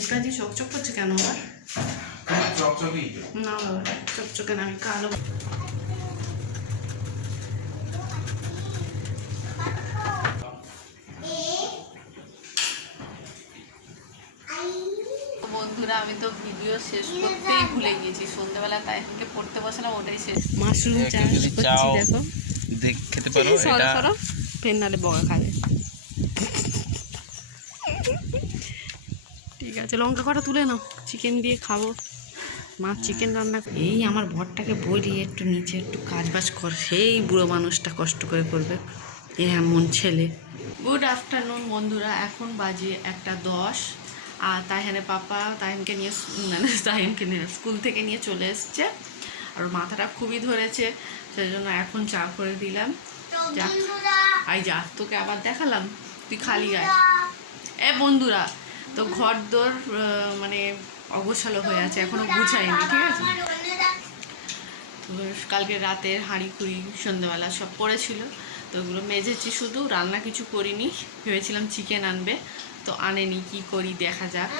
মুখটা যে চকচক করছে কেন তো। না বাবা চকচকে না আমি কালো। বন্ধুরা আমি তো ভিডিও শেষ করতেই ভুলে গিয়েছি সন্ধ্যাবেলা তাই এখানকে পড়তে বসলাম ওটাই শেষ। মাশরুম চাষ করছি দেখো। দেখ খেতে পারো এটা সরো। ফের নালে বগা খাবে ঠিক আছে লঙ্কা কটা তুলে নাও। চিকেন দিয়ে খাব। মা চিকেন রান্না এই আমার ভরটাকে বলি একটু নিচে একটু কাজ বাজ কর। সেই বুড়ো মানুষটা কষ্ট করে করবে। এ এমন ছেলে। গুড আফটারনুন বন্ধুরা। এখন বাজে একটা দশ। আর তাইহানের পাপা তাইহানকে নিয়ে মানে তাইহানকে নিয়ে স্কুল থেকে নিয়ে চলে এসছে। আর ওর মাথাটা খুবই ধরেছে। সেই জন্য এখন চা করে দিলাম। যা। আই যা তোকে আবার দেখালাম। তুই খালি গায়ে এ বন্ধুরা তো ঘর দোর মানে অগোছালো হয়ে আছে, এখনও গুছাইনি ঠিক আছে? কালকে রাতের হাঁড়ি কুড়ি সন্ধ্যাবেলা সব পড়েছিল তো ওগুলো মেজেছি শুধু, রান্না কিছু করিনি, ভেবেছিলাম চিকেন আনবে, তো আনেনি, কি করি দেখা যাক।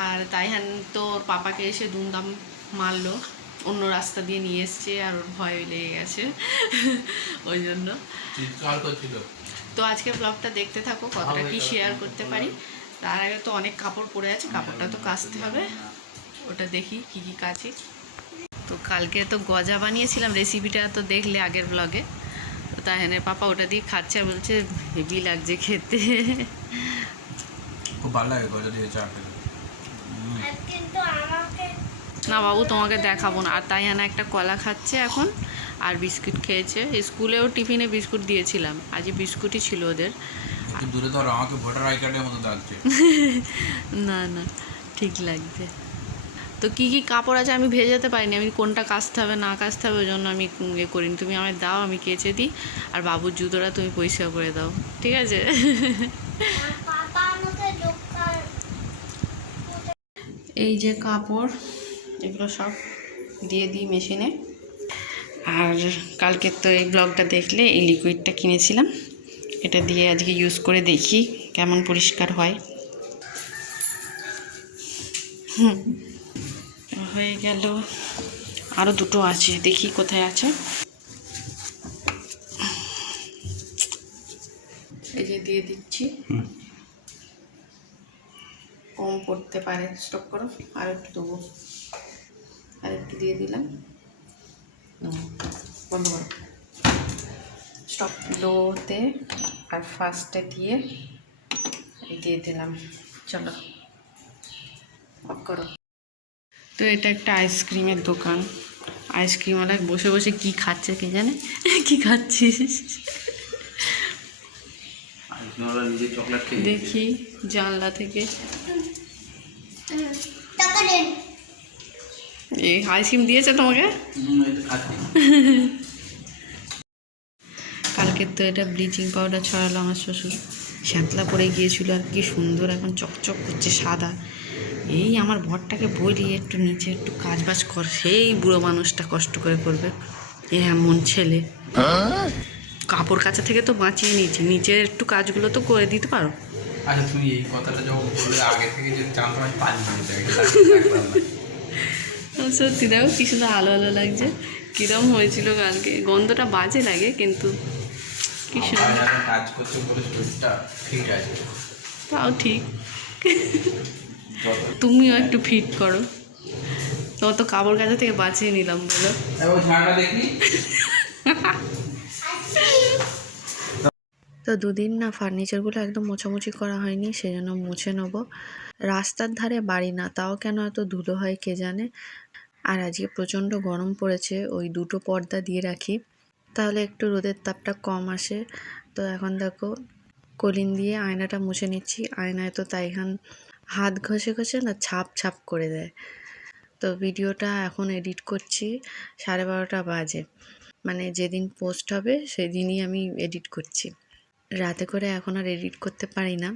আর তাইহান তো ওর পাপাকে এসে দুমদাম মারলো, অন্য রাস্তা দিয়ে নিয়ে এসছে, আর ওর ভয় লেগে গেছে, ওই জন্য। তো আজকে ব্লগটা দেখতে থাকো কতটা কি শেয়ার করতে পারি। তার আগে তো অনেক কাপড় পরে আছে কাপড়টা তো কাচতে হবে। ওটা দেখি কি কি কাচি। তো কালকে তো গজা বানিয়েছিলাম রেসিপিটা তো দেখলে আগের ব্লগে তো তাহেনের পাপা ওটা দিয়ে খাচ্ছে আর বলছে হেভি লাগছে খেতে। খুব ভালো লাগে গজা দিয়ে চা খেতে কিন্তু আমাকে না বাবু তোমাকে দেখাবো না। আর তাইহানা একটা কলা খাচ্ছে এখন। আর বিস্কুট খেয়েছে। স্কুলেও টিফিনে বিস্কুট দিয়েছিলাম। আজ বিস্কুটই ছিল ওদের। দূরে ধরো আমাকে ভোটার আই কার্ডের মতো লাগছে। না না ঠিক লাগছে। তো কি কি কাপড় আছে আমি ভেজাতে পারিনি। আমি কোনটা কাচতে হবে না কাচতে হবে ওই জন্য আমি ইয়ে করিনি। তুমি আমায় দাও আমি কেচে দিই। আর বাবুর জুতোটা তুমি পরিষ্কার করে দাও। ঠিক আছে? এই যে কাপড় এগুলো সব দিয়ে দিই মেশিনে। আর কালকে তো এই ব্লগটা দেখলে এই লিকুইডটা কিনেছিলাম। এটা দিয়ে আজকে ইউজ করে দেখি কেমন পরিষ্কার হয়। হয়ে গেল। আরও দুটো আছে দেখি কোথায় আছে। এই যে দিয়ে দিচ্ছি। কম পড়তে পারে স্টপ করো। আর একটু দেবো। আর একটু দিয়ে দিলাম। বন্ধ করো স্টপ লোতে আর ফার্স্টে দিয়ে দিয়ে দিলাম চলো অফ করো তো এটা একটা আইসক্রিমের দোকান। আইসক্রিম আইসক্রিমওয়ালা বসে বসে কি খাচ্ছে কে জানে? কি খাচ্ছিস? ওরা নিজে চকলেট খেয়ে দেখি জানলা থেকে। টাকা দেন। এই আইসক্রিম দিয়েছে তোমাকে? কালকে তো এটা ব্লিচিং পাউডার ছড়ালো আমার শ্বশুর। শ্যাতলা পড়ে গিয়েছিল আর কি সুন্দর, এখন চকচক করছে সাদা। এই আমার ভরটাকে বলি, একটু নিচে একটু কাজ বাজ কর, সেই বুড়ো মানুষটা কষ্ট করে করবে। এ এমন ছেলে। কাপড় কাচা থেকে তো বাঁচিয়ে নিয়েছি নিচের একটু কাজগুলো তো করে দিতে পারো। আচ্ছা তুমি এই কথাটা যখন বললে, আগে থেকে যদি জানতাম আমি পানি দিয়ে সত্যি দেখো কি সুন্দর আলো আলো লাগছে? কিরম হয়েছিল কালকে? গন্ধটা বাজে লাগে কিন্তু কি সুন্দর কাজ করছে বলে শরীরটা ঠিক আছে। তাও ঠিক। তুমিও একটু ফিট করো। তোমার তো কাপড় কাচা থেকে বাঁচিয়ে নিলাম বলো। দেখি। তো দুদিন না ফার্নিচারগুলো একদম মোছামুছি করা হয়নি সেজন্য মুছে নেব। রাস্তার ধারে বাড়ি না তাও কেন এত ধুলো হয় কে জানে? আর আজকে প্রচণ্ড গরম পড়েছে, ওই দুটো পর্দা দিয়ে রাখি। তাহলে একটু রোদের তাপটা কম আসে। তো এখন দেখো, কলিন দিয়ে আয়নাটা মুছে নিচ্ছি। আয়নায় তো তাইখান হাত ঘষে ঘষে না ছাপ ছাপ করে দেয়। তো ভিডিওটা এখন এডিট করছি, সাড়ে বারোটা বাজে। মানে যেদিন পোস্ট হবে, সেদিনই আমি এডিট করছি। রাতে করে এখন আর এডিট করতে পারি না।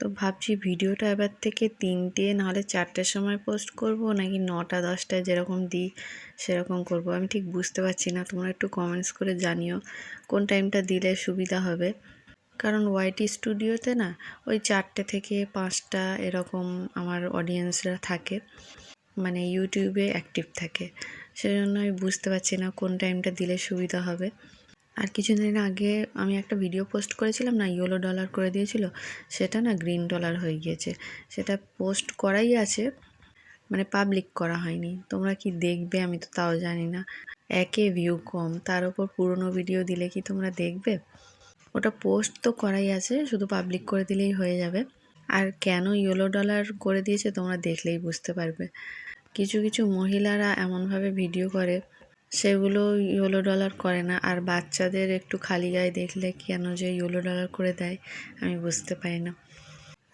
তো ভাবছি ভিডিওটা এবার থেকে তিনটে, নাহলে চারটের সময় পোস্ট করব, নাকি নটা, দশটায় যেরকম দিই সেরকম করব। আমি ঠিক বুঝতে পারছি না, তোমরা একটু কমেন্টস করে জানিও, কোন টাইমটা দিলে সুবিধা হবে। কারণ ওয়াইটি স্টুডিওতে না, ওই চারটে থেকে পাঁচটা এরকম আমার অডিয়েন্সরা থাকে। মানে ইউটিউবে অ্যাক্টিভ থাকে। সেজন্য আমি বুঝতে পারছি না কোন টাইমটা দিলে সুবিধা হবে। আর কিছুদিন আগে আমি একটা ভিডিও পোস্ট করেছিলাম না ইয়েলো ডলার করে দিয়েছিল, সেটা না গ্রিন ডলার হয়ে গিয়েছে। সেটা পোস্ট করাই আছে মানে পাবলিক করা হয়নি। তোমরা কি দেখবে আমি তো তাও জানি না। একে ভিউ কম, তার উপর পুরনো ভিডিও দিলে কি তোমরা দেখবে? ওটা পোস্ট তো করাই আছে, শুধু পাবলিক করে দিলেই হয়ে যাবে। আর কেন ইয়েলো ডলার করে দিয়েছে তোমরা দেখলেই বুঝতে পারবে। কিছু কিছু মহিলারা এমনভাবে ভিডিও করে সেগুলো ইয়েলো ডলার করে না। আর বাচ্চাদের একটু খালি গায়ে দেখলে কেন যে ইয়েলো ডলার করে দেয়, আমি বুঝতে পারি না।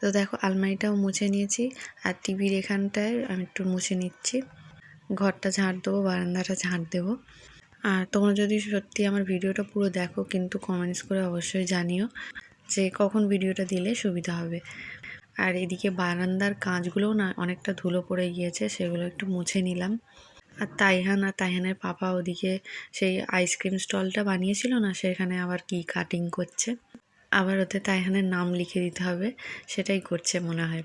তো দেখো, আলমারিটাও মুছে নিয়েছি আর টিভির এখানটায় আমি একটু মুছে নিচ্ছি। ঘরটা ঝাঁট দেবো, বারান্দাটা ঝাঁট দেবো। আর তোমরা যদি সত্যি আমার ভিডিওটা পুরো দেখো, কিন্তু কমেন্টস করে অবশ্যই জানিও যে কখন ভিডিওটা দিলে সুবিধা হবে। আর এদিকে বারান্দার কাঁচগুলোও না অনেকটা ধুলো পড়ে গিয়েছে, সেগুলো একটু মুছে নিলাম। আর তাইহান আর তাইহানের পাপা ওদিকে সেই আইসক্রিম স্টলটা বানিয়েছিল না, সেখানে আবার কি কাটিং করছে। আবার ওতে তাইহানের নাম লিখে দিতে হবে, সেটাই করছে মনে হয়।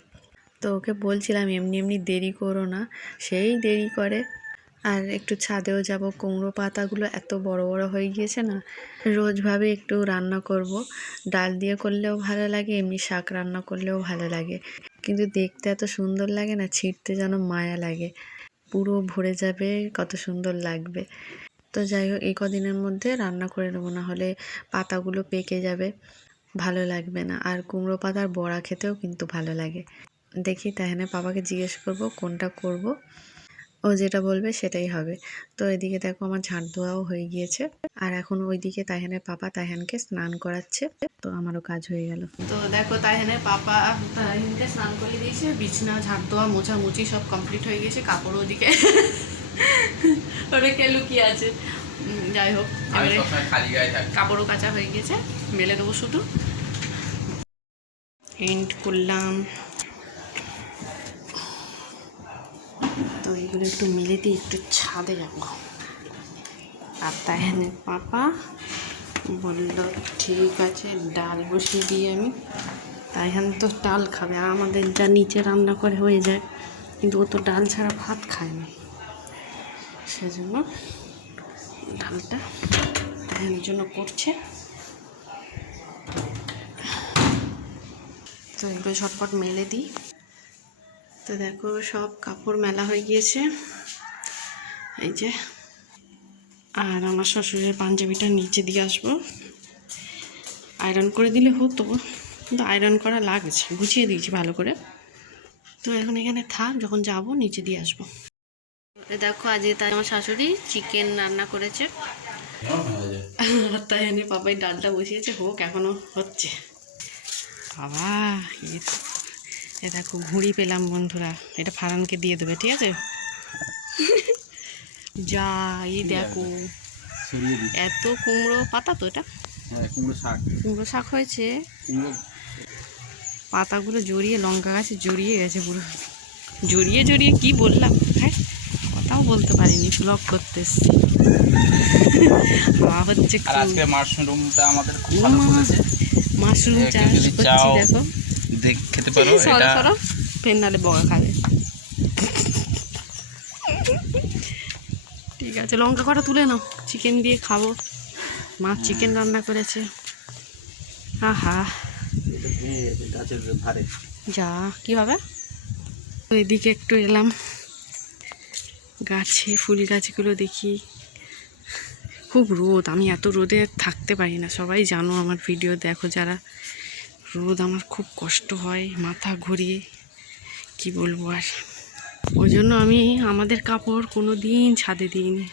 তো ওকে বলছিলাম, এমনি এমনি দেরি করো না, সেই দেরি করে। আর একটু ছাদেও যাব, কুমড়ো পাতাগুলো এত বড় বড় হয়ে গিয়েছে না রোজভাবে একটু রান্না করব। ডাল দিয়ে করলেও ভালো লাগে, এমনি শাক রান্না করলেও ভালো লাগে। কিন্তু দেখতে এত সুন্দর লাগে না, ছিঁড়তে যেন মায়া লাগে। পুরো ভরে যাবে, কত সুন্দর লাগবে। তো যাই হোক, এই কদিনের মধ্যে রান্না করে নেব, না হলে পাতাগুলো পেকে যাবে, ভালো লাগবে না। আর কুমড়ো পাতার বড়া খেতেও কিন্তু ভালো লাগে। দেখি তাহলে বাবাকে জিজ্ঞেস করব, কোনটা করব। ও যেটা বলবে সেটাই হবে। তো এদিকে দেখো আমার ঝাঁট ধোয়াও হয়ে গিয়েছে। আর এখন ওইদিকে তাহেনের পাপা তাহেনকে স্নান করাচ্ছে। তো আমারও কাজ হয়ে গেল। তো দেখো তাহেনের পাপা তাহেনকে স্নান করে দিয়েছে। বিছনা ঝাঁট ধোয়া মোছা মুছি সব কমপ্লিট হয়ে গেছে কাপড় ওদিকে ওটা লুকিয়ে আছে। যাই হোক এবারে খালি গায়ে থাকি। কাপড়ও কাচা হয়ে গেছে মেলে দেবো শুধু। এন্ড করলাম। এগুলো একটু মেলে দিয়ে একটু ছাদে যাব। আর তাহলে পাপা বলল, ঠিক আছে, ডাল বসিয়ে দিই আমি। তাইহান তো ডাল খাবে, আর আমাদের যা নিচে রান্না করে হয়ে যায়, কিন্তু ও তো ডাল ছাড়া ভাত খায় না। সেজন্য ডালটা তাইহানের জন্য করছে। তো এগুলো ঝটপট মেলে দিই। তো দেখো সব কাপড় মেলা হয়ে গিয়েছে। এই যে। আর আমার শ্বশুরের পাঞ্জাবিটা নিচে দিয়ে আসব। আয়রন করে দিলে হতো, কিন্তু আয়রন করা লাগছে, গুছিয়ে দিয়েছি ভালো করে। তো এখন এখানে থাক, যখন যাব নিচে দিয়ে আসব। দেখো আজকে তাই আমার শাশুড়ি চিকেন রান্না করেছে। আর তাই এনে পাপাই ডালটা বসিয়েছে, হোক এখনও হচ্ছে। বাবা এ দেখো ঘুড়ি পেলাম বন্ধুরা। এটা ফারানকে দিয়ে দেবে ঠিক আছে? যা এই দেখো। এত কুমড়ো পাতা তো এটা? হ্যাঁ কুমড়ো শাক। কুমড়ো শাক হয়েছে। পাতাগুলো জড়িয়ে লঙ্কা গাছে জড়িয়ে গেছে পুরো। জড়িয়ে জড়িয়ে কি বললাম? হ্যাঁ কথাও বলতে পারিনি ব্লগ করতে এসছি। হচ্ছে মাশরুমটা আমাদের মা, করেছে। মাশরুম চাষ করছি দেখ। খেতে পারো? এটা সরো। ফের নালে বগা খাবে। ঠিক আছে লঙ্কা কটা তুলে নাও। চিকেন দিয়ে খাব। মা চিকেন রান্না করেছে। আহা। যা কি হবে তো এদিকে একটু এলাম। গাছে ফুল গাছগুলো দেখি। খুব রোদ আমি এত রোদে থাকতে পারি না। সবাই জানো আমার ভিডিও দেখো যারা রোদ আমার খুব কষ্ট হয় মাথা ঘুরিয়ে কি বলব আর? ওই জন্য আমি আমাদের কাপড় কোনো দিন ছাদে দিইনি।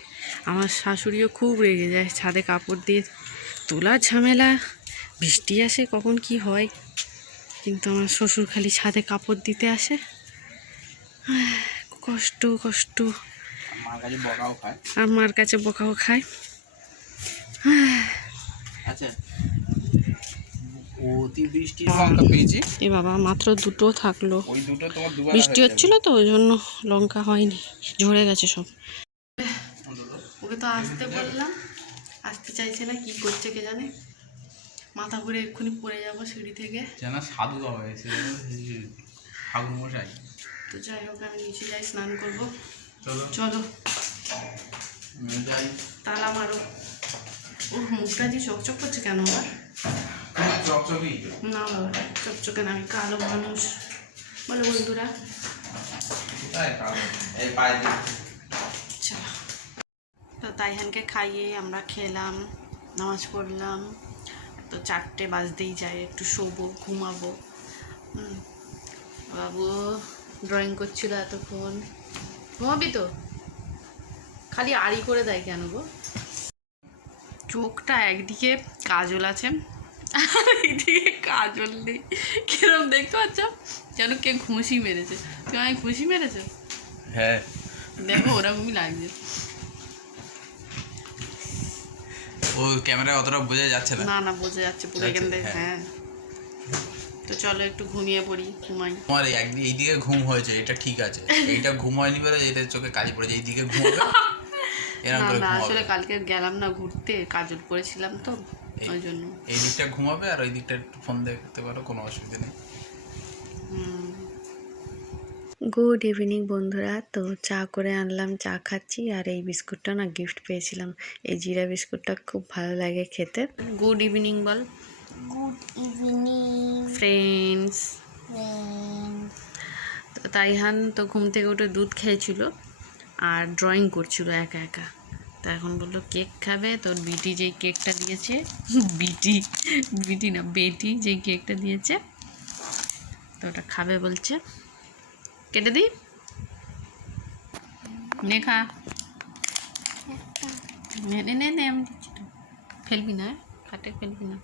আমার শাশুড়িও খুব রেগে যায় ছাদে কাপড় দিয়ে। তোলার ঝামেলা বৃষ্টি আসে কখন কি হয় কিন্তু আমার শ্বশুর খালি ছাদে কাপড় দিতে আসে। কষ্ট কষ্ট। আর মার কাছে বকাও খায়। আচ্ছা অতি লঙ্কা পেয়েছি। এ বাবা মাত্র দুটো থাকল। ওই দুটো তোমার দুবার বৃষ্টি হচ্ছিল তো ওই জন্য লঙ্কা হয়নি ঝরে গেছে সব। ওকে তো আসতে বললাম আসতে চাইছে না কি করছে কে জানে? মাথা ঘুরে এক্ষুনি পড়ে যাব সিঁড়ি থেকে। যেন সাধু বাবা এসে ঠাকুর মশাই। তো যাই হোক আমি নিচে যাই স্নান করব। চলো। চলো। আমি যাই। তালা মারো। ও মুখটা যে চকচক করছে কেন আবার না বাবা চকচকে না আমি কালো মানুষ। বলো বন্ধুরা। তো তাইহানকে খাইয়ে আমরা খেলাম নামাজ পড়লাম। তো চারটে বাজতেই যায় একটু শোবো ঘুমাবো। বাবু ড্রয়িং করছিল এতক্ষণ। ঘুমাবি তো? খালি আড়ি করে দেয় কেন গো? চোখটা একদিকে কাজল আছে। আর একদিকে কাজল নেই। কিরম দেখতে পাচ্ছ? যেন কে ঘুষি মেরেছে। তুমি আমি ঘুষি মেরেছে? হ্যাঁ। দেখো ওরকমই লাগছে। ও ক্যামেরায় অতটা বোঝা যাচ্ছে না। না না বোঝা যাচ্ছে পুরো এখান হ্যাঁ। তো চলো একটু ঘুমিয়ে পড়ি ঘুমাই। তোমার এই একদিকে এইদিকে ঘুম হয়েছে এটা ঠিক আছে। এইটা ঘুম হয়নি বলে এটা চোখে কালি পড়েছে এইদিকে ঘুম না না আসলে কালকে গেলাম না ঘুরতে কাজল করেছিলাম তো। ওই জন্য। এই দিকটা ঘুমাবে আর ওই দিকটা একটু ফোন দেখতে পারো কোনো অসুবিধা নেই। গুড ইভিনিং বন্ধুরা তো চা করে আনলাম চা খাচ্ছি আর এই বিস্কুটটা না গিফট পেয়েছিলাম। এই জিরা বিস্কুটটা খুব ভালো লাগে খেতে। গুড ইভিনিং বল। Good evening. ফ্রেন্ডস তাইহান তো ঘুম থেকে উঠে দুধ খেয়েছিল আর ড্রয়িং করছিল একা একা। তো এখন বলল কেক খাবে? তোর বিটি যেই কেকটা দিয়েছে বিটি বিটি না বেটি যেই কেকটা দিয়েছে তো ওটা খাবে বলছে। কেটে দিই? নে খা। নে নে নে নে আমি দিচ্ছি তো। ফেলবি না খাটে ফেলবি না।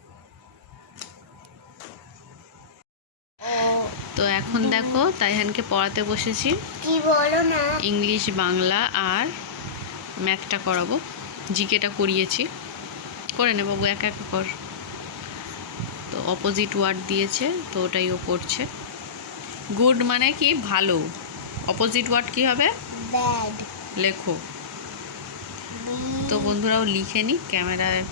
তো এখন দেখো তাইহানকে পড়াতে বসেছি। কি বলো না? ইংলিশ বাংলা আর ম্যাথটা করাবো। জিকেটা করিয়েছি। করে নে বাবু এক এক কর। তো অপোজিট ওয়ার্ড দিয়েছে তো ওটাই ও করছে। গুড মানে কি? ভালো। অপোজিট ওয়ার্ড কি হবে? ব্যাড লেখো। তো বন্ধুরাও লিখে নি ক্যামেরায়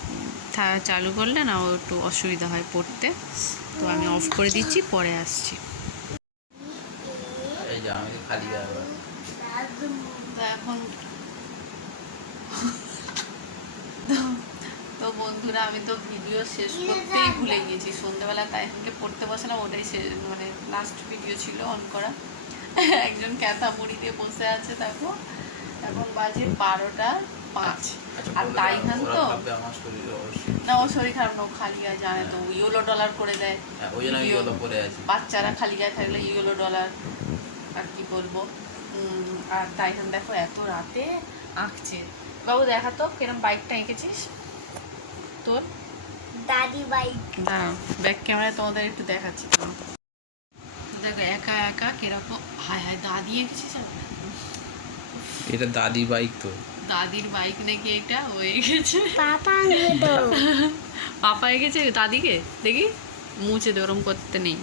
থা- চালু করলে না ও একটু অসুবিধা হয় পড়তে। তো আমি অফ করে দিচ্ছি পরে আসছি। এই যে আমি খালি যাবে তো এখন তো- তো বন্ধুরা আমি তো ভিডিও শেষ করতেই ভুলে গিয়েছি সন্ধ্যেবেলা তাই এখানকে পড়তে বসলাম ওটাই সে- মানে লাস্ট ভিডিও ছিল অন করা। একজন ক্যাথা মুড়ি দিয়ে বসে আছে দেখো। এখন বাজে বারোটা পাঁচ। আর তাইখান তো? আমার শরীরে অবশ্যই। না ও শরীর খারাপ না ও খালি গায়ে জানে তো। ইয়েলো ডলার করে দেয়। হ্যাঁ, বাচ্চারা খালি গায়ে থাকলে ইয়েলো ডলার আর কি বলব? আর তাইখান দেখো এত রাতে আঁকছে। বাবু দেখা তো কিরম বাইকটা এঁকেছিস? তোর? দাদি বাইক। দাঁড়াও ব্যাক ক্যামেরায় তোমাদের একটু দেখাচ্ছি তো। দেখো একা একা কীরকম হায় হায় দাদি এঁকেছিস এটা দাদি বাইক তো। দাদির বাইক নাকি এটা? ও এঁকেছে। পাপা পাপা এঁকেছে? দাদিকে? দেখি। মুছে দে ওরম করতে নেই।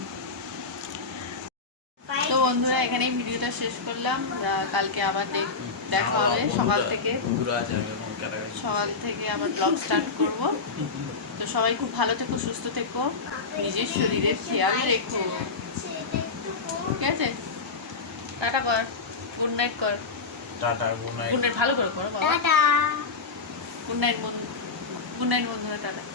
বন্ধুরা এখানেই ভিডিওটা শেষ করলাম। কালকে আবার দেখ- দেখা হবে সকাল থেকে। সকাল থেকে আবার ব্লগ স্টার্ট করব। তো সবাই খুব ভালো থেকো সুস্থ থেকো। নিজের শরীরের খেয়াল রেখো। ঠিক আছে? টাটা কর। গুড নাইট কর। Tata good night good night ভালো করে করো টাটা। গুড নাইট বন্ধু। গুড নাইট বন্ধুরা টাটা।